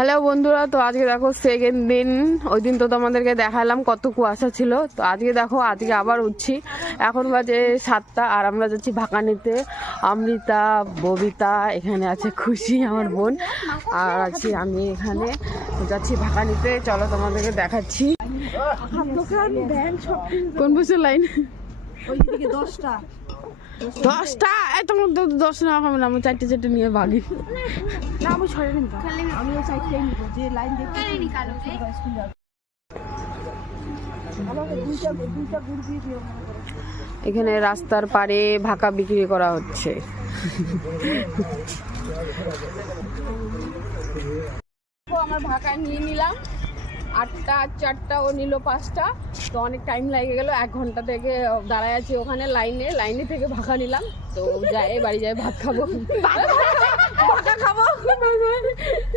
Hello বন্ধুরা, তো আজকে দেখো সেকেন্ড দিন। ওই দিন তো তোমাদেরকে দেখালাম কত কুয়াশা ছিল। তো আজকে দেখো, আজকে আবার উঠছি। এখন বাজে 7টা আর আমরা যাচ্ছি ভাকানিতে। অমৃতা, ববিতা, এখানে আছে খুশি আমার বোন, আর আছি আমি। এখানে যাচ্ছি ভাকানিতে। চলো তোমাদেরকে দেখাচ্ছি। কোন বছর লাইন? 10টা? তোমার 10 নেওয়া হবে না, আমি 4টে নিয়ে ভাগি। না, আমি 6টা নিব। আমি 4টাই নিব, যে লাইন দেখতে নিকালো যে এখানে রাস্তার পারে ভাকা বিক্রি করা হচ্ছে। আমার ভাকা নিয়ে নিলাম 8টা, 4টা, ও নিল 5টা। তো অনেক টাইম লেগে গেল, 1 ঘন্টা থেকে দাঁড়ায় আছি ওখানে লাইনে থেকে ভাকা নিলাম। তো যাই বাড়ি যাই ভাত খাবো, ভাকা খাবো।